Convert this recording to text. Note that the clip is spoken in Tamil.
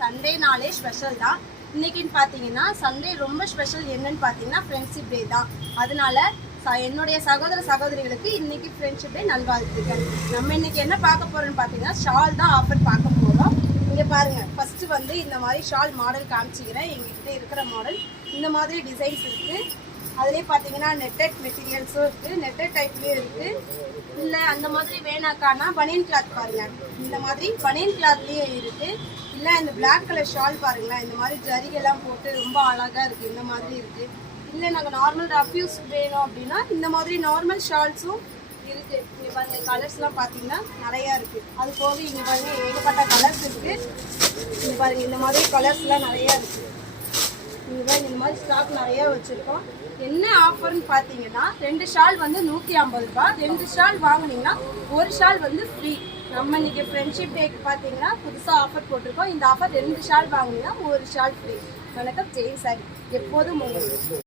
சண்டே நாளே ஸ்பெஷல் தான். இன்னைக்குன்னு பார்த்தீங்கன்னா சண்டே ரொம்ப ஸ்பெஷல் என்னன்னு பார்த்தீங்கன்னா ஃப்ரெண்ட்ஷிப் டே தான். அதனால என்னுடைய சகோதர சகோதரிகளுக்கு இன்னைக்கு ஃப்ரெண்ட்ஷிப் டே நல்வாழ்த்துக்கள். நம்ம இன்னைக்கு என்ன பார்க்க போறோம்னு பார்த்தீங்கன்னா ஷால் தான் ஆஃபர் பார்க்க போகிறோம். இங்கே பாருங்க, ஃபர்ஸ்ட் வந்து இந்த மாதிரி ஷால் மாடல் காமிச்சிக்கிறேன். எங்ககிட்ட இருக்கிற மாடல் இந்த மாதிரி டிசைன்ஸ் இருக்கு. அதுலேயே பார்த்தீங்கன்னா நெட்டட் மெட்டீரியல்ஸும் இருக்குது, நெட்டட் டைப்லேயும் இருக்குது. இல்லை அந்த மாதிரி வேணாக்கானா பனியன் கிளாத் பாருங்கள், இந்த மாதிரி பனியன் கிளாத்லேயும் இருக்குது. இல்லை இந்த பிளாக் கலர் ஷால் பாருங்களேன், இந்த மாதிரி ஜரிகெல்லாம் போட்டு ரொம்ப அழகாக இருக்குது, இந்த மாதிரி இருக்குது. இல்லை நாங்கள் நார்மல் ரஃப் யூஸ் வேணும் அப்படின்னா இந்த மாதிரி நார்மல் ஷால்ஸும் இருக்குது. இங்கே பாருங்கள், கலர்ஸ்லாம் பார்த்தீங்கன்னா நிறையா இருக்குது. அது போக இங்கே பாருங்கள் ஏகப்பட்ட கலர்ஸ் இருக்குது. இங்கே பாருங்கள் இந்த மாதிரி கலர்ஸ்லாம் நிறையா இருக்குது. இந்த மாதிரி ஸ்டாக் நிறையா வச்சுருக்கோம். என்ன ஆஃபர்னு பார்த்தீங்கன்னா 2 ஷால் வந்து 150 ரூபாய். 2 ஷால் வாங்கினீங்கன்னா 1 ஷால் வந்து ஃப்ரீ. நம்ம இன்னைக்கு ஃப்ரெண்ட்ஷிப் டேக்கு பார்த்தீங்கன்னா புதுசாக ஆஃபர் போட்டிருக்கோம். இந்த ஆஃபர் 2 ஷால் வாங்கினீங்கன்னா 1 ஷால் ஃப்ரீ. வணக்கம், ஜெயின் சாரி, எப்போதும் உங்களுக்கு.